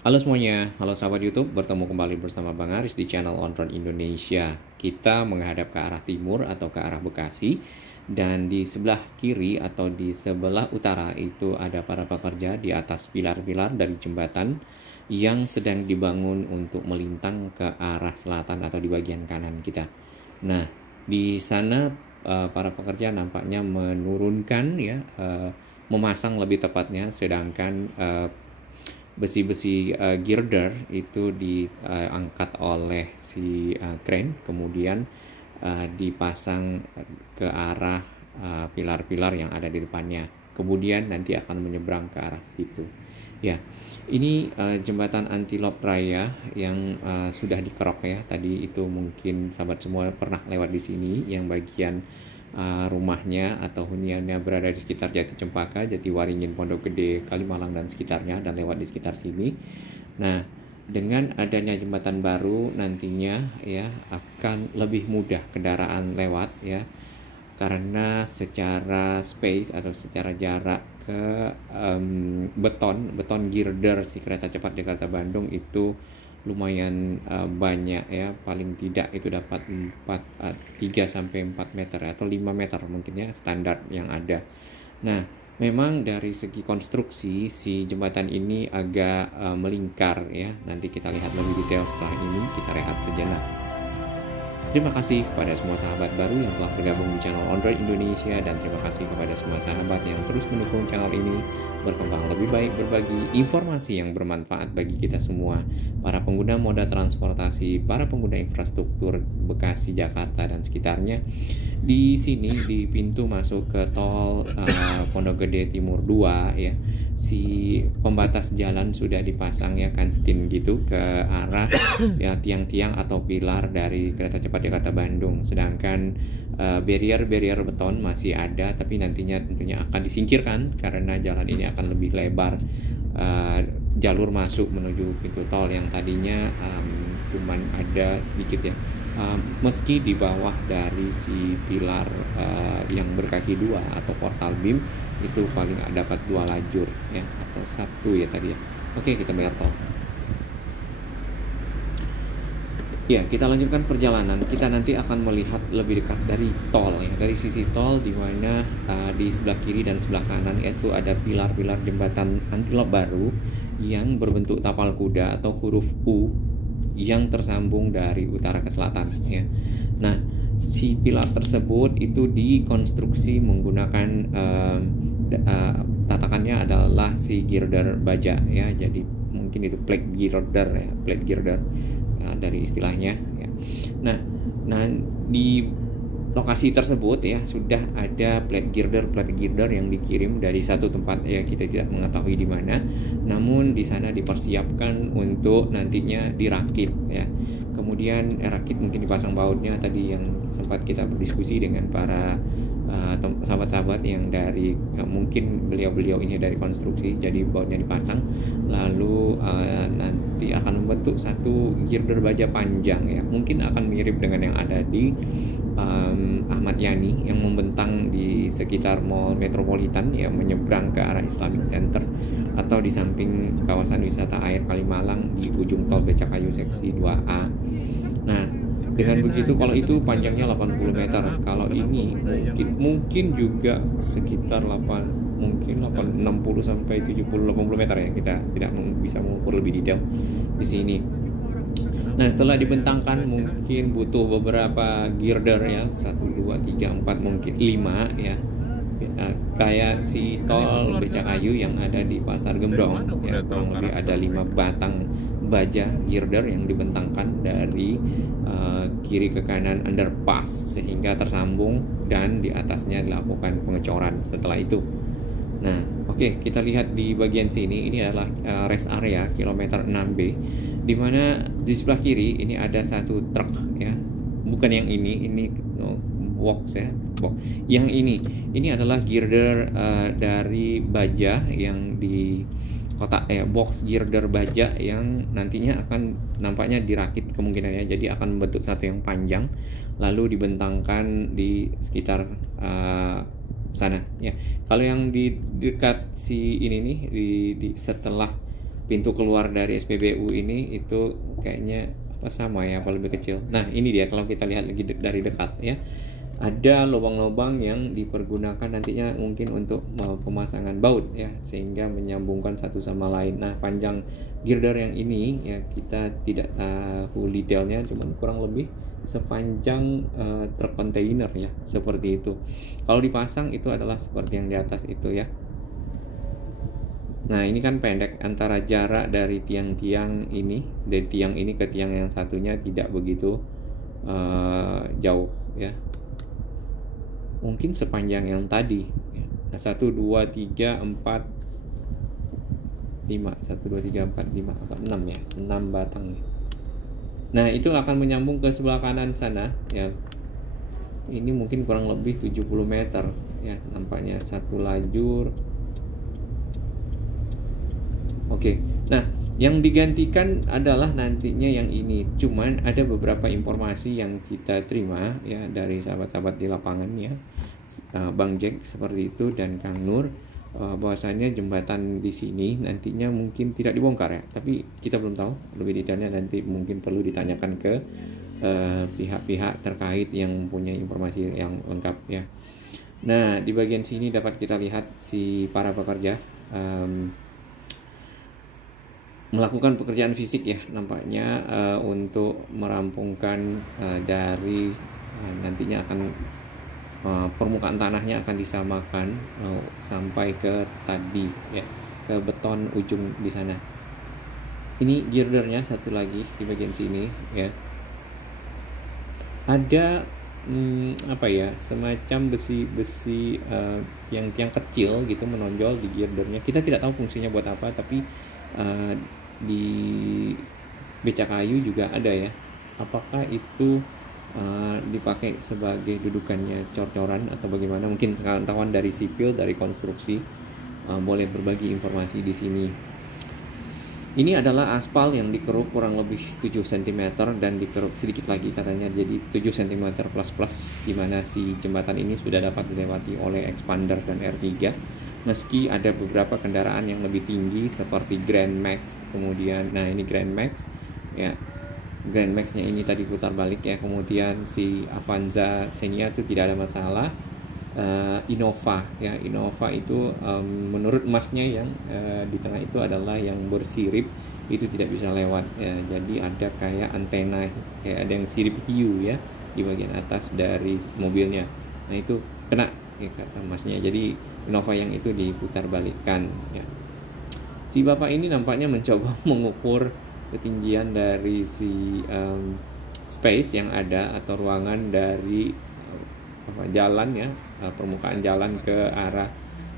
Halo semuanya, halo sahabat YouTube, bertemu kembali bersama Bang Aris di channel On Road Indonesia. Kita menghadap ke arah timur atau ke arah Bekasi, dan di sebelah kiri atau di sebelah utara itu ada para pekerja di atas pilar-pilar dari jembatan yang sedang dibangun untuk melintang ke arah selatan atau di bagian kanan kita. Nah, di sana para pekerja nampaknya menurunkan memasang lebih tepatnya, sedangkan besi-besi girder itu diangkat oleh si crane, kemudian dipasang ke arah pilar-pilar yang ada di depannya. Kemudian nanti akan menyeberang ke arah situ. Ya, ini jembatan Antilop Raya yang sudah dikerok ya. Tadi itu mungkin sahabat semua pernah lewat di sini, yang bagian rumahnya atau huniannya berada di sekitar Jati Cempaka, Jatiwaringin, Pondok Gede, Kalimalang dan sekitarnya, dan lewat di sekitar sini. Nah, dengan adanya jembatan baru nantinya ya akan lebih mudah kendaraan lewat ya, karena secara space atau secara jarak ke beton girder si kereta cepat Jakarta Bandung itu lumayan banyak ya, paling tidak itu dapat 3 sampai 4 meter atau 5 meter mungkin ya, standar yang ada. Nah, memang dari segi konstruksi si jembatan ini agak melingkar ya. Nanti kita lihat lebih detail setelah ini. Kita rehat sejenak. Terima kasih kepada semua sahabat baru yang telah bergabung di channel On Road Indonesia, dan terima kasih kepada semua sahabat yang terus mendukung channel ini berkembang lebih baik, berbagi informasi yang bermanfaat bagi kita semua, para pengguna moda transportasi, para pengguna infrastruktur Bekasi, Jakarta dan sekitarnya. Di sini di pintu masuk ke tol Pondok Gede Timur 2 ya, si pembatas jalan sudah dipasang ya, kanstin gitu ke arah ya tiang-tiang atau pilar dari kereta cepat Jakarta Bandung. Sedangkan barrier beton masih ada, tapi nantinya tentunya akan disingkirkan karena jalan ini akan lebih lebar. Jalur masuk menuju pintu tol yang tadinya cuman ada sedikit ya, meski di bawah dari si pilar yang berkaki dua atau portal beam itu paling dapat 2 lajur ya, atau 1 ya tadi ya. Oke, kita bayar tol. Ya, kita lanjutkan perjalanan. Kita nanti akan melihat lebih dekat dari tol ya, dari sisi tol, di mana di sebelah kiri dan sebelah kanan yaitu ada pilar-pilar jembatan Antilop baru yang berbentuk tapal kuda atau huruf U yang tersambung dari utara ke selatan ya. Nah, si pilar tersebut itu dikonstruksi menggunakan tatakannya adalah si girder baja ya. Jadi mungkin itu plate girder ya, plate girder dari istilahnya ya. Nah, di lokasi tersebut ya sudah ada plate girder yang dikirim dari satu tempat ya, kita tidak mengetahui di mana, namun di sana dipersiapkan untuk nantinya dirakit ya. Kemudian rakit mungkin dipasang bautnya tadi yang sempat kita berdiskusi dengan para sahabat-sahabat yang dari mungkin beliau ini dari konstruksi, jadi bautnya dipasang lalu nanti akan membentuk satu girder baja panjang ya, mungkin akan mirip dengan yang ada di Ahmad Yani yang membentang di sekitar Mall Metropolitan ya, menyeberang ke arah Islamic Center, atau di samping kawasan wisata air Kalimalang di ujung tol Becakayu seksi 2A. Nah, dengan begitu kalau itu panjangnya 80 meter, kalau ini mungkin juga sekitar 60 sampai 70-80 meter ya, kita tidak bisa mengukur lebih detail di sini. Nah, setelah dibentangkan mungkin butuh beberapa girder ya, 1, 2, 3, 4, mungkin 5 ya. Kayak si tol Becakayu yang ada di Pasar Gembrong ya, kurang lebih ada 5 batang baja girder yang dibentangkan dari kiri ke kanan underpass sehingga tersambung, dan di atasnya dilakukan pengecoran setelah itu. Nah, oke, kita lihat di bagian sini, ini adalah rest area kilometer 6B, di mana di sebelah kiri ini ada satu truk ya, bukan yang ini box ya, box. Yang ini adalah girder dari baja yang di kotak box girder baja yang nantinya akan nampaknya dirakit kemungkinannya, jadi akan membentuk satu yang panjang lalu dibentangkan di sekitar sana ya. Kalau yang di dekat si ini nih di setelah pintu keluar dari SPBU ini itu kayaknya apa sama ya, apa lebih kecil. Nah ini dia kalau kita lihat lagi dari dekat ya, ada lubang-lubang yang dipergunakan nantinya mungkin untuk pemasangan baut ya, sehingga menyambungkan satu sama lain. Nah panjang girder yang ini ya kita tidak tahu detailnya, cuman kurang lebih sepanjang truk kontainer ya, seperti itu. Kalau dipasang itu adalah seperti yang di atas itu ya. Nah ini kan pendek, antara jarak dari tiang-tiang ini, dari tiang ini ke tiang yang satunya tidak begitu jauh ya, mungkin sepanjang yang tadi ya. Nah 1, 2, 3, 4, 5 1, 2, 3, 4, 5, 6 ya, 6 batang nih. Nah itu akan menyambung ke sebelah kanan sana ya. Ini mungkin kurang lebih 70 meter ya, nampaknya satu lajur. Oke, nah yang digantikan adalah nantinya yang ini. Cuman ada beberapa informasi yang kita terima ya dari sahabat-sahabat di lapangan ya, Bang Jack seperti itu dan Kang Nur, bahwasannya jembatan di sini nantinya mungkin tidak dibongkar ya, tapi kita belum tahu lebih detailnya, nanti mungkin perlu ditanyakan ke pihak-pihak terkait yang punya informasi yang lengkap ya. Nah di bagian sini dapat kita lihat si para pekerja melakukan pekerjaan fisik ya, nampaknya untuk merampungkan dari nantinya akan permukaan tanahnya akan disamakan sampai ke tadi ya, ke beton ujung di sana. Ini girdernya satu lagi di bagian sini ya, ada apa ya, semacam besi-besi yang kecil gitu menonjol di girdernya. Kita tidak tahu fungsinya buat apa, tapi di beca kayu juga ada ya. Apakah itu dipakai sebagai dudukannya cor-coran atau bagaimana? Mungkin kawan-kawan dari sipil, dari konstruksi boleh berbagi informasi di sini. Ini adalah aspal yang dikeruk kurang lebih 7 cm dan dikeruk sedikit lagi katanya jadi 7 cm plus, di mana si jembatan ini sudah dapat dilewati oleh expander dan R3. Meski ada beberapa kendaraan yang lebih tinggi seperti Grand Max, kemudian nah ini Grand Max ya, Grand Max-nya ini tadi putar balik ya, kemudian si Avanza Xenia itu tidak ada masalah. Innova ya, Innova itu menurut masnya yang di tengah itu adalah yang bersirip, itu tidak bisa lewat ya, jadi ada kayak antena, kayak ada yang sirip hiu ya di bagian atas dari mobilnya. Nah itu kena ya, kata masnya, jadi Innova yang itu diputar balikkan ya. Si bapak ini nampaknya mencoba mengukur ketinggian dari si space yang ada atau ruangan dari jalan ya, permukaan jalan ke arah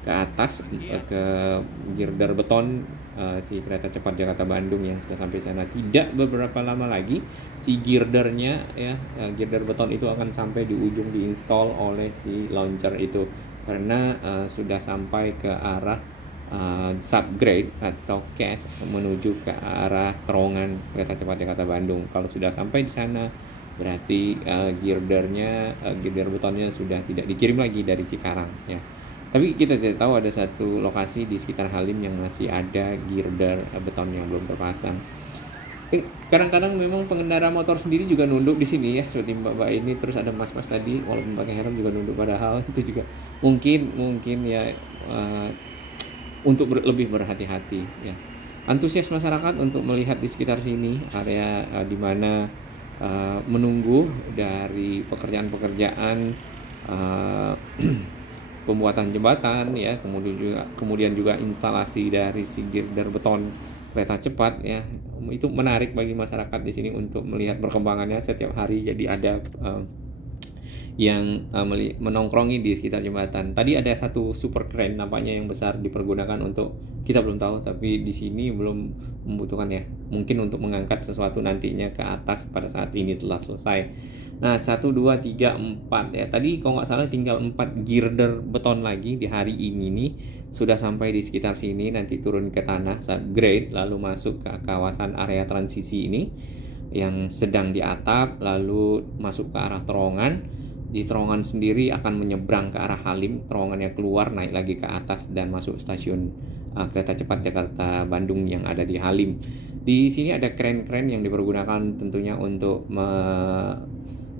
ke atas ke girder beton si kereta cepat Jakarta Bandung yang sudah sampai sana. Tidak beberapa lama lagi si girdernya ya, girder beton itu akan sampai di ujung, diinstal oleh si launcher itu, karena sudah sampai ke arah subgrade atau cast menuju ke arah terowongan kereta cepat Jakarta Bandung. Kalau sudah sampai di sana berarti girder betonnya sudah tidak dikirim lagi dari Cikarang ya. Tapi kita tidak tahu ada satu lokasi di sekitar Halim yang masih ada girder beton yang belum terpasang. Kadang-kadang memang pengendara motor sendiri juga nunduk di sini ya, seperti mbak-mbak ini, terus ada mas-mas tadi walaupun pakai helm juga nunduk, padahal itu juga mungkin ya untuk lebih berhati-hati ya. Antusias masyarakat untuk melihat di sekitar sini area di mana menunggu dari pekerjaan-pekerjaan pembuatan jembatan ya, kemudian juga instalasi dari si girder beton kereta cepat ya. Itu menarik bagi masyarakat di sini untuk melihat perkembangannya setiap hari. Jadi ada yang menongkrongi di sekitar jembatan. Tadi ada satu super crane nampaknya yang besar dipergunakan untuk, kita belum tahu, tapi di sini belum membutuhkan ya, mungkin untuk mengangkat sesuatu nantinya ke atas pada saat ini setelah selesai. Nah 1, 2, 3, 4 ya, tadi kalau nggak salah tinggal 4 girder beton lagi di hari ini nih, sudah sampai di sekitar sini, nanti turun ke tanah subgrade lalu masuk ke kawasan area transisi ini yang sedang di atap, lalu masuk ke arah terowongan. di terowongan sendiri akan menyeberang ke arah Halim, terowongannya keluar naik lagi ke atas dan masuk stasiun kereta cepat Jakarta Bandung yang ada di Halim. Di sini ada kren-kren yang dipergunakan tentunya untuk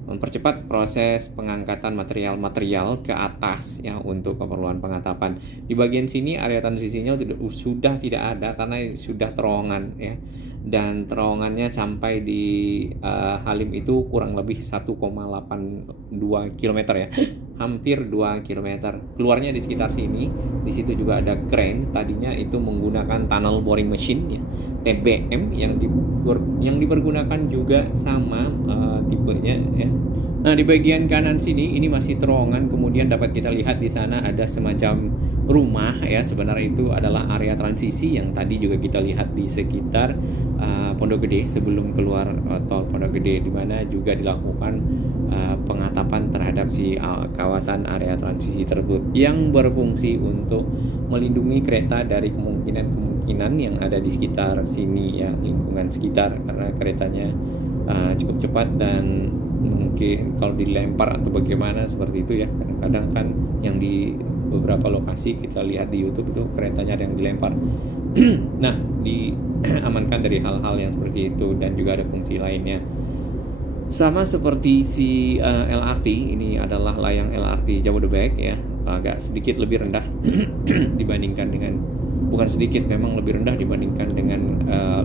mempercepat proses pengangkatan material-material ke atas ya untuk keperluan pengatapan. Di bagian sini area transisinya sudah tidak ada karena sudah terowongan ya. Dan terowongannya sampai di Halim itu kurang lebih 1,82 km ya. Hampir 2 km. Keluarnya di sekitar sini. Di situ juga ada kren. Tadinya itu menggunakan tunnel boring machine ya, TBM yang dipergunakan juga sama tipenya ya. Nah, di bagian kanan sini ini masih terowongan, kemudian dapat kita lihat di sana ada semacam rumah ya. Sebenarnya itu adalah area transisi yang tadi juga kita lihat di sekitar Pondok Gede sebelum keluar tol Pondok Gede, di mana juga dilakukan pengatapan terhadap si kawasan area transisi tersebut yang berfungsi untuk melindungi kereta dari kemungkinan yang ada di sekitar sini ya, lingkungan sekitar, karena keretanya cukup cepat dan mungkin kalau dilempar atau bagaimana seperti itu ya. Kadang-kadang kan yang di beberapa lokasi kita lihat di YouTube itu keretanya ada yang dilempar. Nah, diamankan dari hal-hal yang seperti itu dan juga ada fungsi lainnya. Sama seperti si LRT, ini adalah layang LRT Jabodebek ya, agak sedikit lebih rendah dibandingkan dengan, bukan sedikit, memang lebih rendah dibandingkan dengan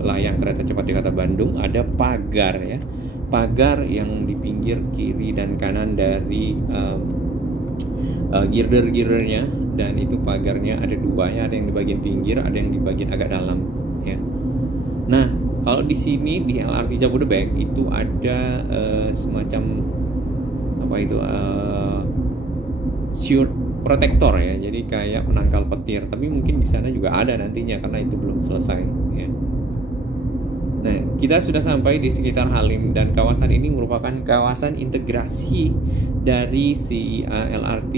layang kereta cepat Jakarta Bandung. Ada pagar ya, pagar yang di pinggir kiri dan kanan dari girder-girdernya, dan itu pagarnya ada dua ya, ada yang di bagian pinggir, ada yang di bagian agak dalam ya. Nah, kalau di sini di LRT Jabodebek itu ada semacam apa itu shield protektor ya, jadi kayak penangkal petir, tapi mungkin di sana juga ada nantinya karena itu belum selesai ya. Nah, kita sudah sampai di sekitar Halim dan kawasan ini merupakan kawasan integrasi dari si LRT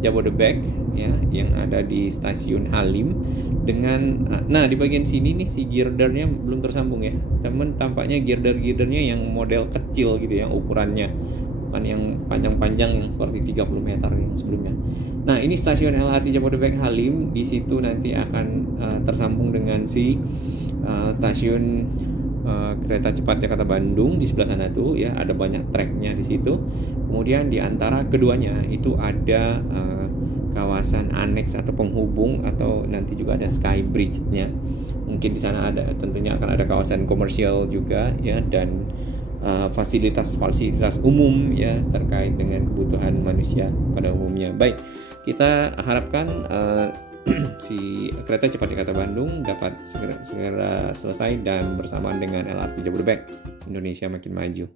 Jabodebek ya, yang ada di stasiun Halim dengan nah di bagian sini nih si girdernya belum tersambung ya. Teman, tampaknya girder-girdernya yang model kecil gitu, yang ukurannya bukan yang panjang-panjang yang seperti 30 meter yang sebelumnya. Nah, ini stasiun LRT Jabodebek Halim, di situ nanti akan tersambung dengan si stasiun kereta cepat Jakarta Bandung di sebelah sana tuh ya, ada banyak treknya di situ. Kemudian di antara keduanya itu ada kawasan aneks atau penghubung, atau nanti juga ada sky bridge-nya. Mungkin di sana ada, tentunya akan ada kawasan komersial juga ya, dan fasilitas umum ya terkait dengan kebutuhan manusia pada umumnya. Baik, kita harapkan si kereta cepat Jakarta Bandung dapat segera selesai dan bersamaan dengan LRT Jabodebek. Indonesia makin maju.